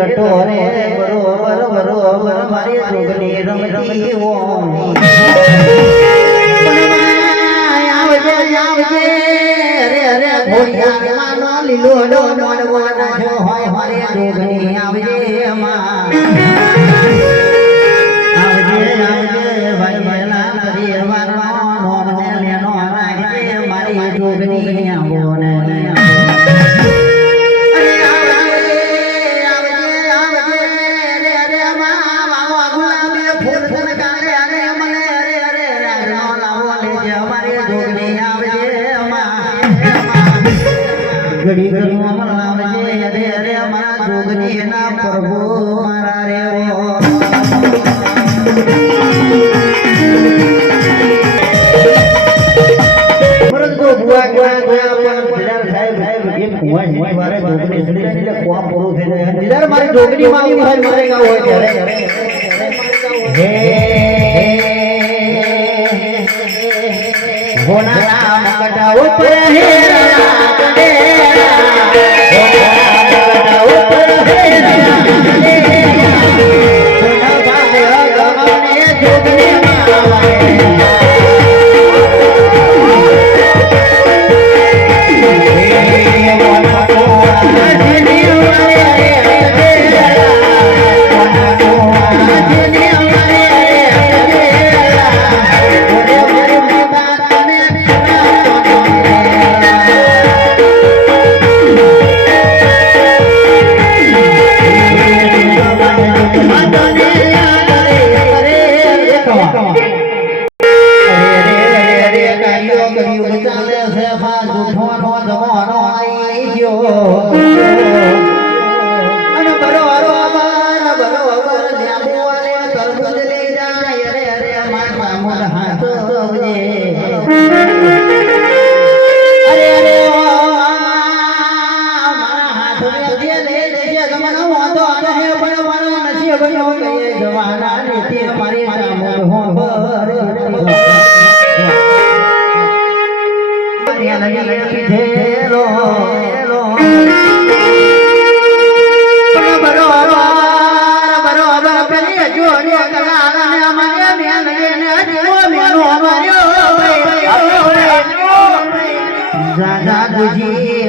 લટો રે બરોબર બરોબર મારી જોગની રમતી ઓમ આવજે આવજે અરે અરે ભોળિયા માનો લીલો ડો નોડવો નાખ્યો હોય મારી જોગની આવજે માં આવજે આવજે ભાઈ ભલા કરી મારનો નોમને લેનો રાખજે મારી જોગની આવો ને ઘડી ઘડી આવજે અરે અરે અમારા જોગની ના પ્રભુ મારા રે પરંતુ બુઆ ગયા ગયા પણ બિલાલ સાહેબ એક કુવા ની મારે જોગની સડી એટલે કુવા પૂરું થઈ જાય બિલાલ મારી જોગની માં આવી હોય મારે ગાવ હોય ત્યારે હે હોના નામ કટા ઉપર હે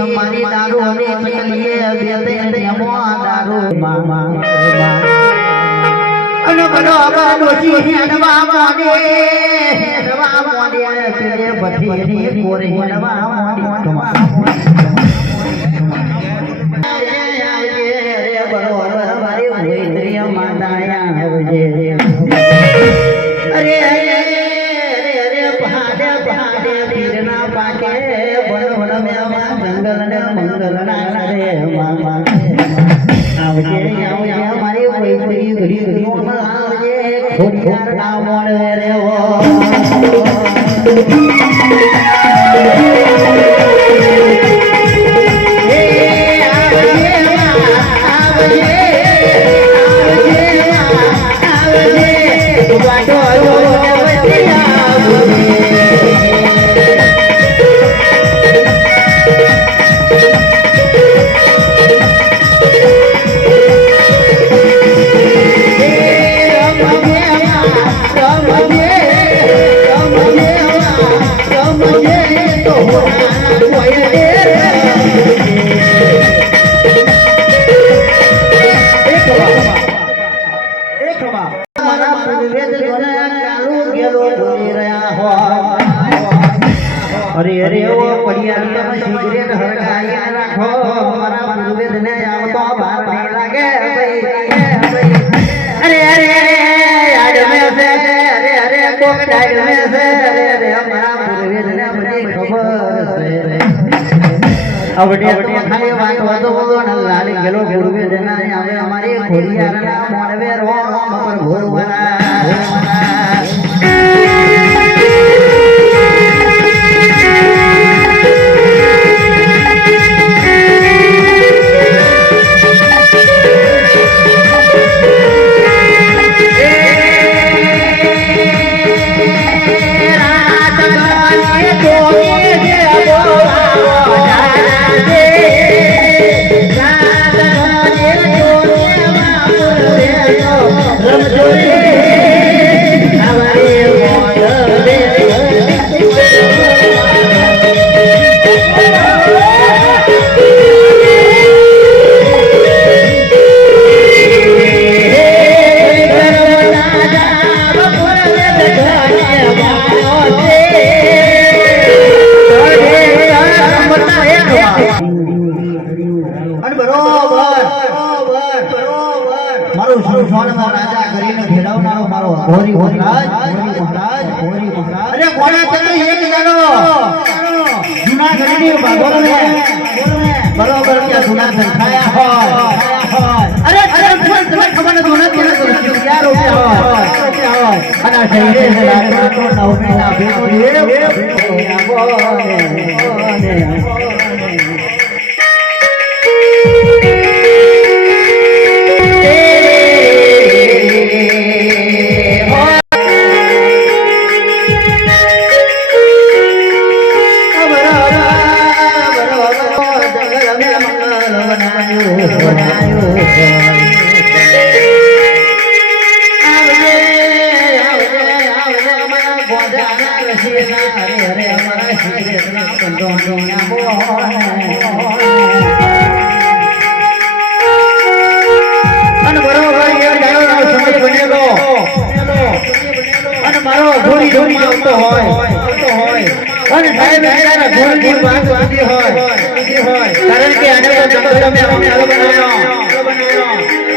हमारी दारू दारू मामा बड़ो बड़ो अरे अरे वो बढ़िया सिगरेट हड़काई रखो हमारा मनोवेद ने आवतो बार नहीं लागे अरे अरे अरे आज में से अरे अरे कोक टाइम में से अरे हमारा मनोवेद ने मुझे खबर से अब डे खाली बात तो न लाली गेलो गुरुवेद ने आवे हमारी खोलिया ना मोरवे रो पर भोरवाना ભોરી મહારાજ અરે કોના તમે એક જાણો જૂના ઘરની બાબોને બરોબર કે જૂના સંખાયા હોય અરે તમે ખબર ન જૂના ક્યાં રૂપિયા હોય અને શરીરે લાકડાનો નવમીના ભેગો મારો ધોરી ધોરી આવતો હોય અને સાહેબ એના ધોરી વાત વાંધી હોય કારણ કે આને તો તમે અમે હાલો બનાવ્યો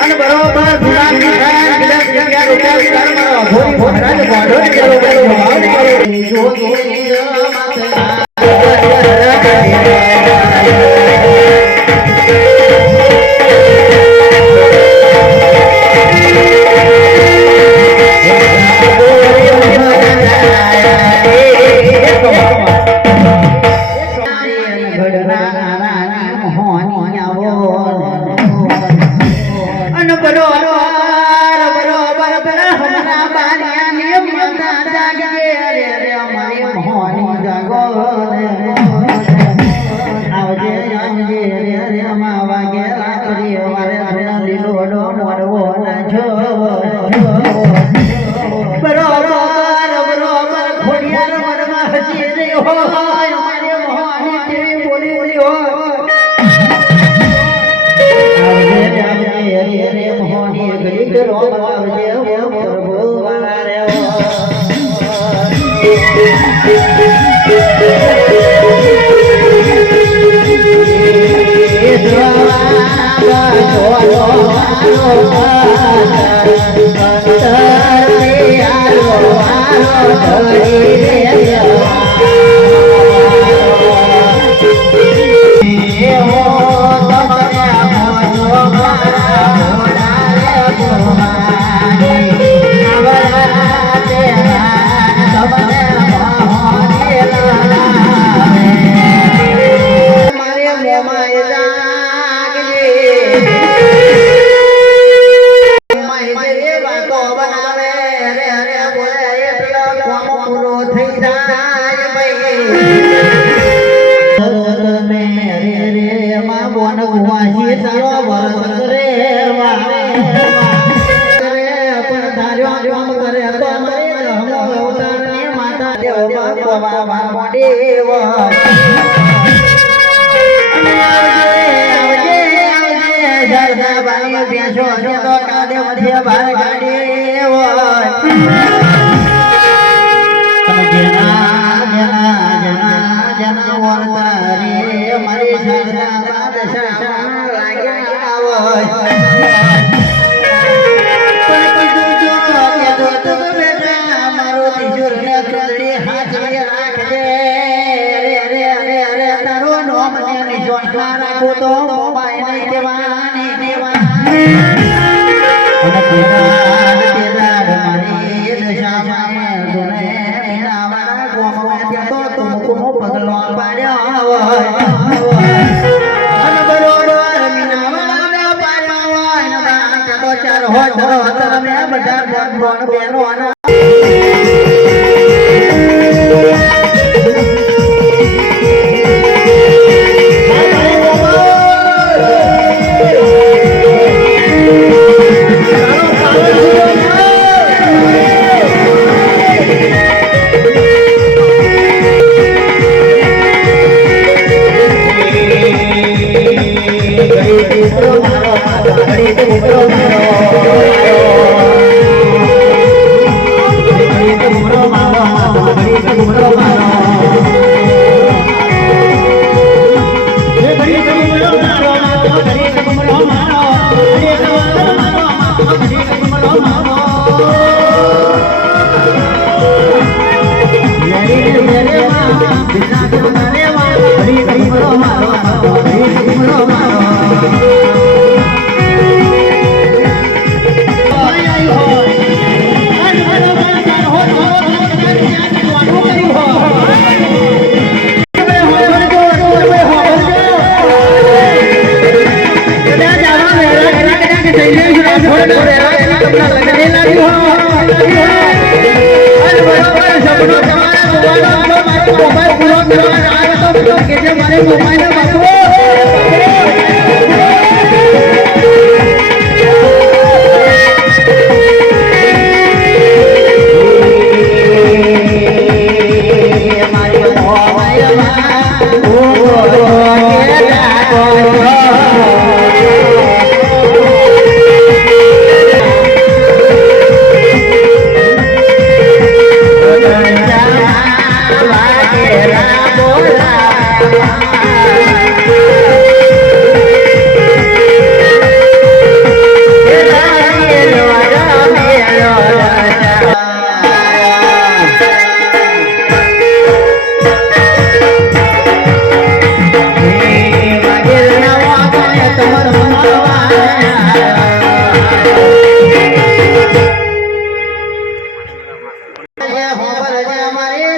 અને બરોબર ગુલામ ના ગિલાસ જગ્યા રૂપિયા વિચાર મારો ધોરી મહારાજ બોડો ચાલો જો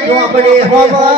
ઝોપડી હોબર